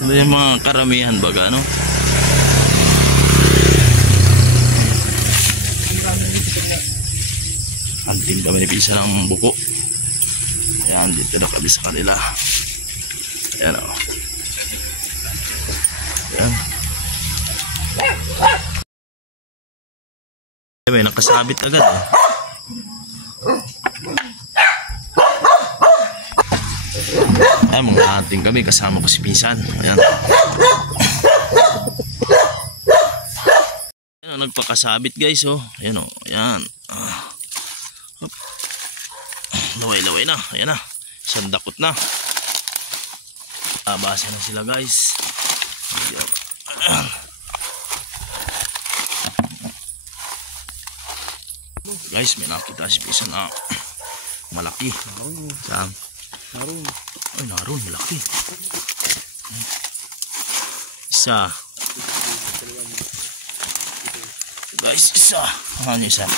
May mga karamihan baga, no? Anting kami pisa ng buko. Ayan, dito na kami sa kanila. Ayan, o. Ayan. May nakasabit agad, o. Ayan, mga ating kami kasama ko si pinsan. Ayan. Ayan, nagpakasabit guys, oh. Ayan, oh. Ayan. Laway-laway na. Ayan na. Isang dakot na. Abasa na sila guys. Ayan. Guys, may nakita si pinsan na malaki. Saan? Naroon. Ay, naroon. Malaki. Isa. Guys, isa. Ano isa?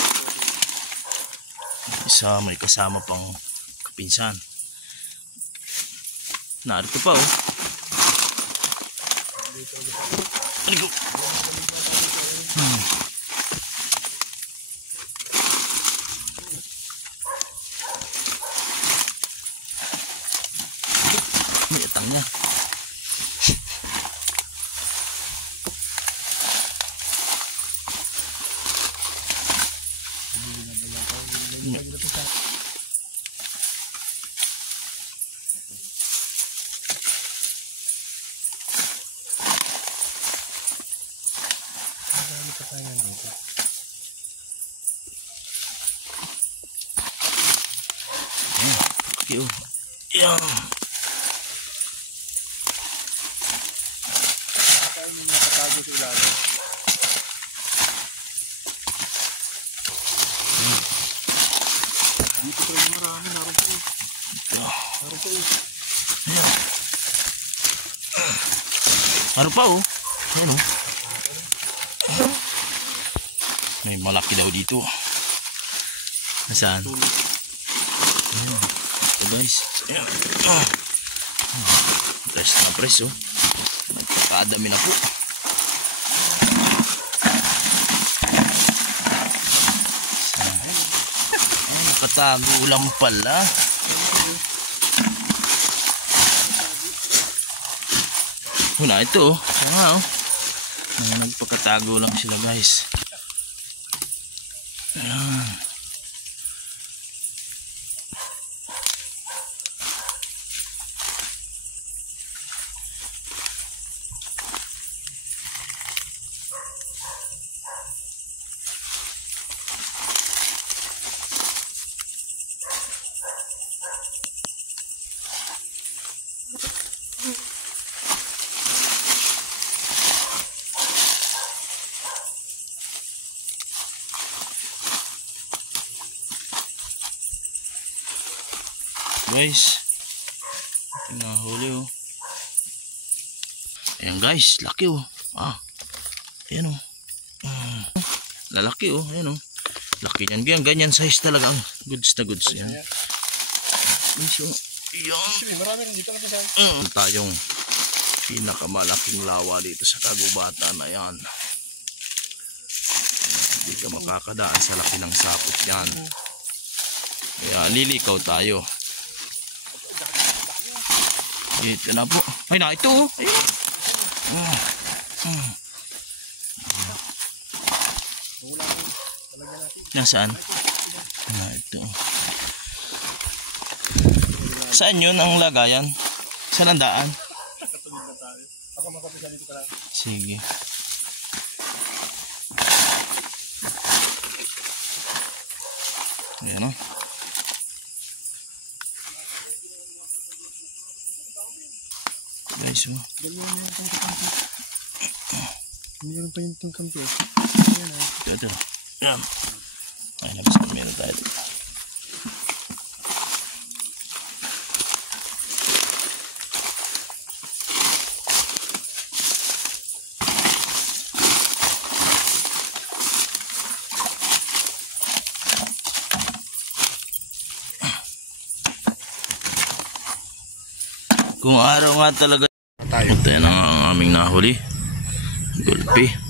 Isa, may kasama pang kapinsan. Narito pa, oh. Ano? May atang niya. Yan. Dito pa rin marami. Naroon po. Naroon po. Naroon pa, oh. Ayan, oh. May malaki daw dito. Nasaan? Ayan. Ito guys. Ayan. Press na press, oh. Nagkakadami na po. Nakatago lang pala. Wala ito, oh. Wow. Nagpakatago lang sila guys. Ayan. Guys, ito na huli, oh. Ayan guys, laki, oh. Ayan, oh. Lalaki, oh. Ayan, oh. Laki yan. Ganyan size talaga. Goods na goods. Ayan. So, ayan. Marami rin dito. Tayong pinakamalaking lawa dito sa kagubatan. Ayan. Hindi ka makakadaan sa laki ng sapot yan. Kaya lilikaw tayo. Ito na po. Ay na, ito, oh. Nasaan? Ito. Saan yun ang lagayan? Saan ang daan? Sige. Ayan, oh. Guys, oh. Meron pa yung tungkampi. Ito. Ayan. Ay, nabasa meron tayo dito. Kung araw nga talaga. Ito na nga ang aming nahuli. Gulpi.